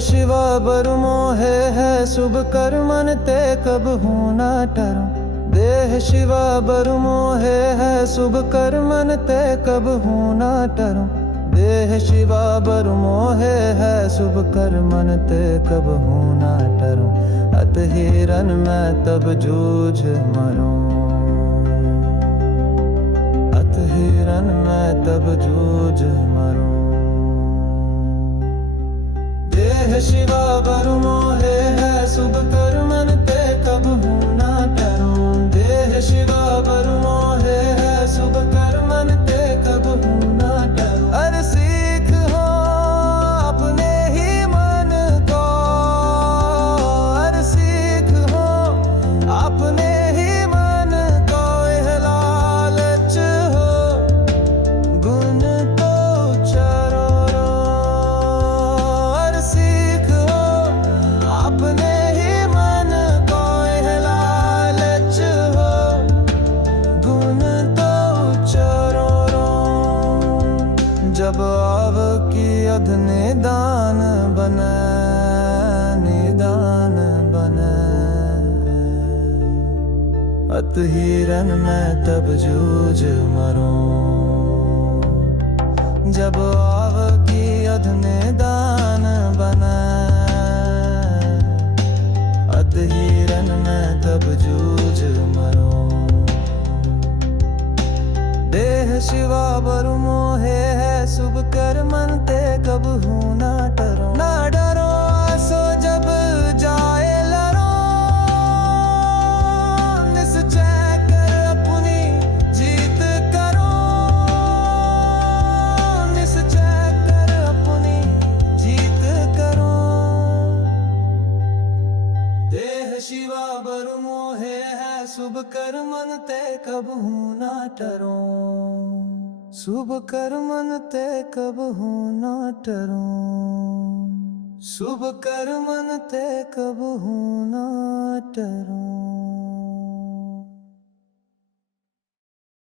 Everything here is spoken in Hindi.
शिवा बर मोहे है शुभ कर्मन ते कब हूँ ना टरूं। देह शिवा बर मोहे है शुभ कर्मन ते कब हूँ ना टरूं। देह शिवा बर मोहे है शुभ कर्मन ते कब हूँ ना टरूं। अत हिरन मैं तब जूझ मरूं। अत हिरन मैं तब जूझ मरूं। देह शिवा बर मोहे है शुभ कर्मन ते कब हूँ ना टरूं। देह शिवा बर मोहे है शुभ कर्मन ते कब हूँ ना टरूं। अरे सीख हो अपने ही मन को। अरे सीख हो अपने ही मन को। यह लालच हो गुण तो चरो रो। अरे सीख हो अपने ही मन को। यह लालच हो गुण तो चरो रो। जब आव की अध निदान बने निदान बने। अत हिरन मैं तब जूझ मरूं। जब आव की अध निदान बने। अत हिरन मैं तब जूझ मरूं। देह शिवा बर मोहे है शुभ कर्मन ते कब हूँ ना टरूं। ना डरो आसो जब जाए लरो। निश्चय कर अपनी जीत करो। निश्चय कर अपनी जीत करो। देह शिवा बर मोहे है शुभ कर्मन ते कब हूँ ना टरूं। शुभ कर्मन ते कब हूँ ना टरूं। शुभ कर्मन ते कब हूँ ना टरूं।